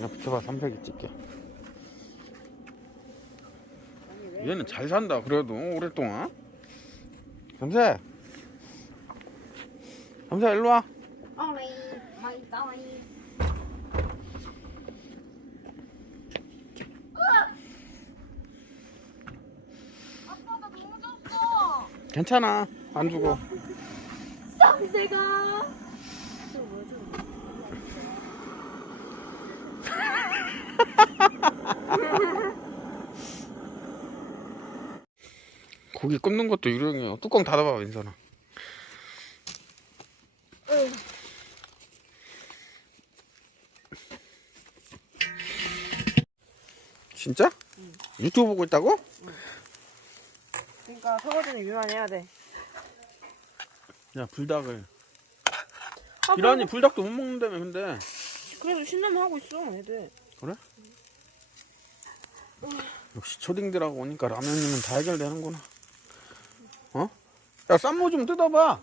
야 붙여봐. 300이 찍게. 얘는 잘 산다 그래도 오랫동안. 삼세 삼세 일로와. 괜찮아. 안 죽어. 쌈새가. 고기 굽는 것도 유령이야 뚜껑 닫아봐 민선아 진짜? 유튜브 보고 있다고? 그러니까 설거지는 유한해야 돼. 야 불닭을 아, 기란이 불닭도 못 먹는다며 근데 그래도 신나면 하고 있어, 애들. 역시 초딩들하고 오니까 라면이면 다 해결되는구나. 어? 야 쌈무 좀 뜯어봐.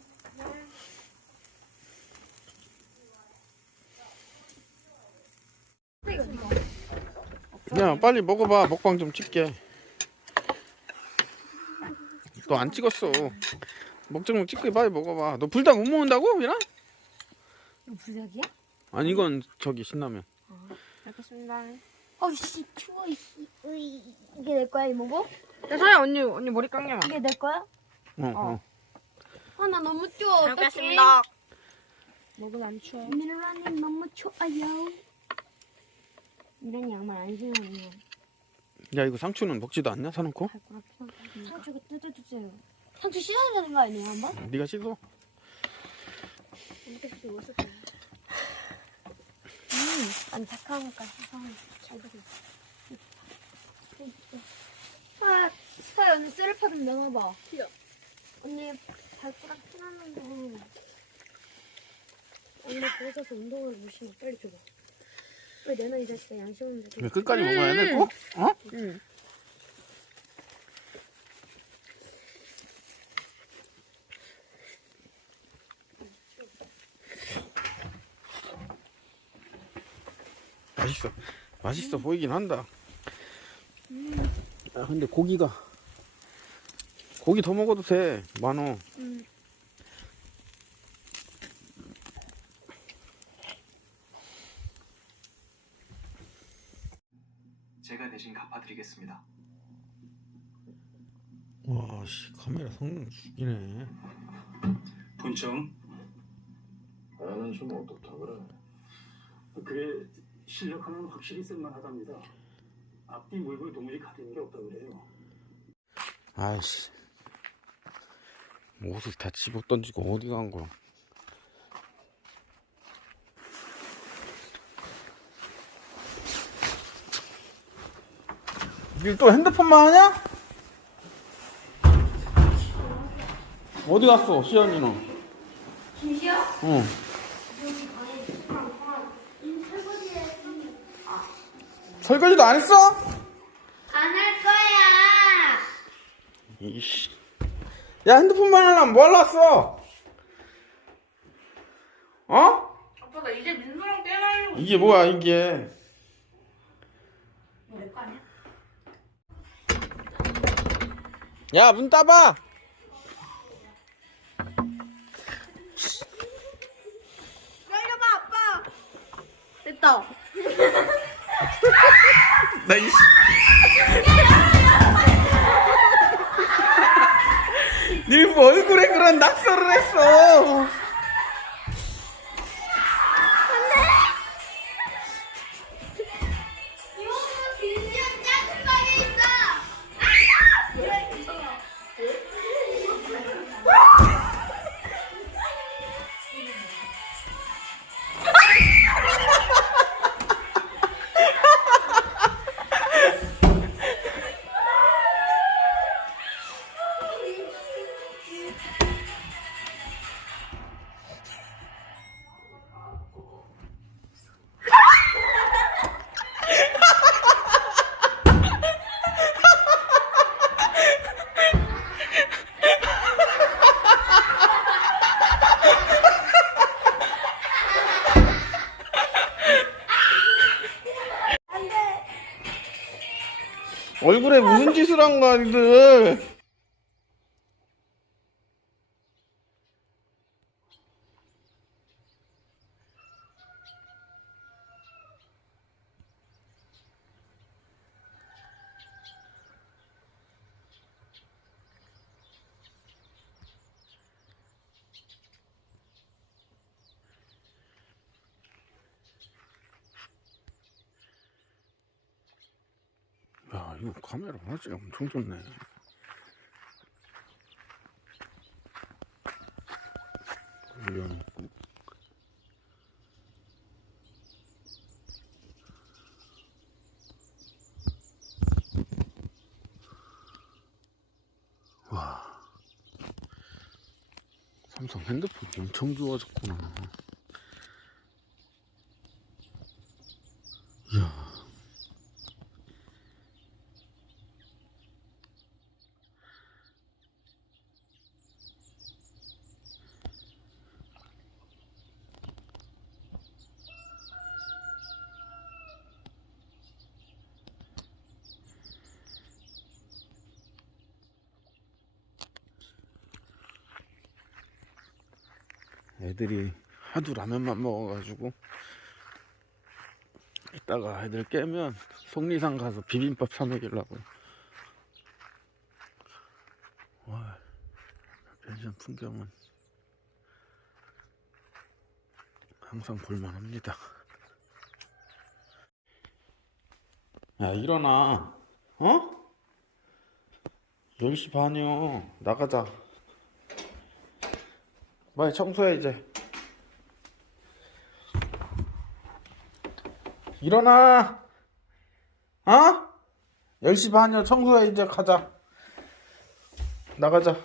야 빨리 먹어봐. 먹방 좀 찍게. 너 안 찍었어. 먹장 찍고 빨리 먹어봐. 너 불닭 못 먹는다고? 이거 불닭이야? 아니 이건 저기 신라면 알겠습니다. 어이씨 추워 이씨. 으이, 이게 내 거야 이모고? 야, 서야 언니, 언니 머리 깎냐? 이게 내 거야? 어, 어. 아나 너무 추워. 알겠습니다. 먹으면 안 추워. 미라는 너무 추워요. 미란이 양말 안 신으면 야 이거 상추는 먹지도 않냐 사놓고? 피나. 상추가 뜯어주세요. 상추 씻어야 되는 거 아니야 한번? 네가 씻어 어떻게 씻었을까? 음, 아니 착하니까 세상에 잘 되고. 아, 사 언니 셀카 좀 내놔봐. 필요. 언니 발가락 피나는데. 언니 벗어서 운동을 무시면 빨리 줘봐. 빨리 내놔 이 자식아 양심 없는 자식. 이거 끝까지 먹어야 돼 꼭? 어? 응. 맛있어 맛있어 보이긴 한다 야 근데 고기가 고기 더 먹어도 돼 많어 음. 제가 대신 갚아드리겠습니다. 와씨 카메라 성능 죽이네 본청 나는 좀 어떻다 그래. 그게 실력 하나는 확실히 쓸만하답니다. 앞뒤 물불 동물이 가리는 게 없다 그래요. 아이씨 옷을 다 집어 던지고 어디 간 거야 일또 핸드폰만 하냐? 어디 갔어 시연이는? 김시야? 응 설거지도 안 했어? 안 할 거야. 이씨. 야, 핸드폰만 하려면 뭐 하러 왔어? 어? 아빠, 나 이제 민수랑 깨달으려고. 이게 뭐야, 이게. 뭐내거 아니야? 야, 문 따봐! 나 이씨. 니뭐 얼굴에 그런 낙서를 했어. 얼굴에 무슨 짓을 한 거야, 니들? 야, 이거 카메라 화질이 엄청 좋네. 와. 삼성 핸드폰이 엄청 좋아졌구나. 애들이 하도 라면만 먹어가지고 이따가 애들 깨면 속리산 가서 비빔밥 사 먹이려고 와 펜션 풍경은 항상 볼만합니다. 야 일어나. 어? 10시 반이요. 나가자 빨리 청소해 이제. 일어나! 어? 10시 반이야. 청소해 이제 가자. 나가자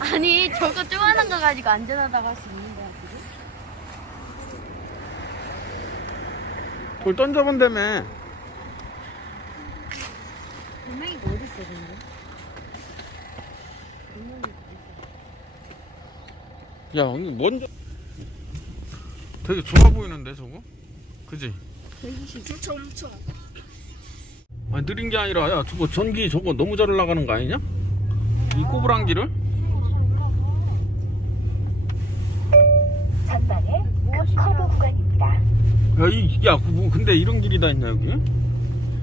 아니 저거 가지고 안전하다고 할 수 있는 거야 지금? 돌 던져본다며 분명히가 어디 있어 근데? 야 오늘 먼저 되게 좋아 보이는데 저거? 그지? 훔쳐 훔쳐. 아니 느린 게 아니라 야 저거 전기 저거 너무 잘 올라가는 거 아니냐? 이 꼬부랑기를? 급 커브 구간입니다. 야 이 야 그- 근데 이런 길이 다 있나 여기?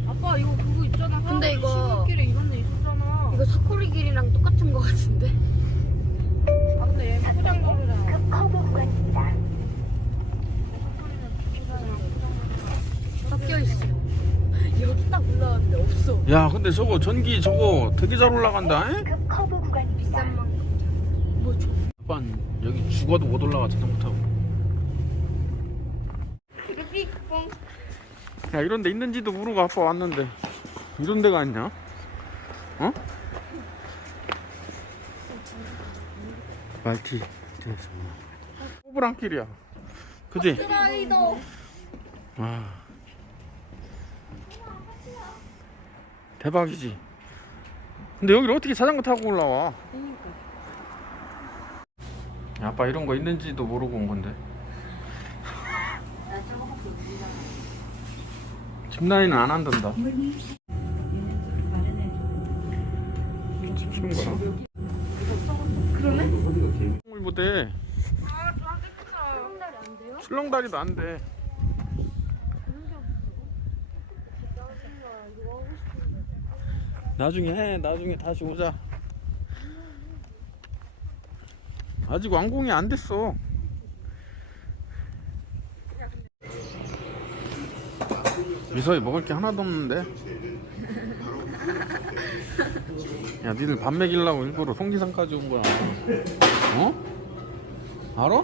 아빠 이거 그거 있잖아. 근데 이거- 시골길에 이런 데 있었잖아. 이거 사코리 길이랑 똑같은 거 같은데? 아 근데 얘 포장도로잖아. 급 커브 구간입니다. 섞여 있어. 여기 딱 올라왔는데 없어. 야 근데 저거 전기 저거 되게 잘 올라간다 에? 급 커브 구간입니다. 비싼 만큼. 뭐 줘? 아빠 여기 죽어도 못 올라가 자전거 타고 야 이런 데 있는지도 모르고 아빠 왔는데. 이런 데가 있냐? 어? 말티 꼬부랑길이야. 그지? 와. 대박이지. 근데 여기를 어떻게 자전거 타고 올라와? 야, 아빠 이런 거 있는지도 모르고 온 건데 집라인은 안 한단다. 지키는 거야 그러네? 못해 출렁다리도 안 돼. 나중에 해. 나중에 다시 오자. 아직 완공이 안 됐어 미서이 먹을 게 하나도 없는데 야 니들 밥 먹이려고 일부러 송기산까지 온 거야 어? 알아?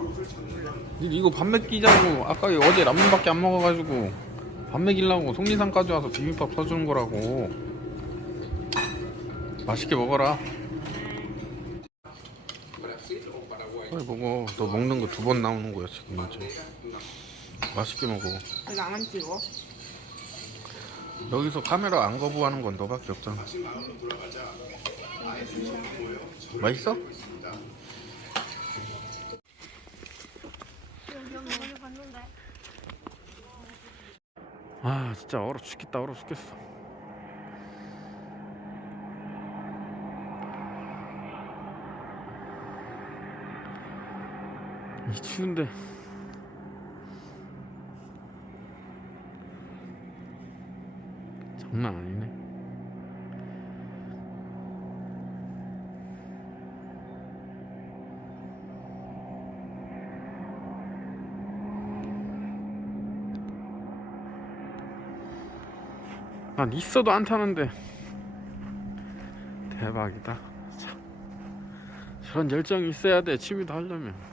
니들 이거 밥 먹이자고 아까 어제 라면밖에 안 먹어가지고 밥 먹이려고 송리산까지 와서 비빔밥 사주는 거라고 맛있게 먹어라 빨리 먹어. 너 먹는 거 두 번 나오는 거야 지금 이제. 맛있게 먹어. 왜 나만 찍어? 여기서 카메라 안 거부하는 건 너밖에 없잖아. 맛있어? 아 진짜 얼어 죽겠다 얼어 죽겠어. 이 추운데. 장난 아니네. 난 있어도 안 타는데 대박이다. 참. 저런 열정이 있어야 돼 취미도 하려면.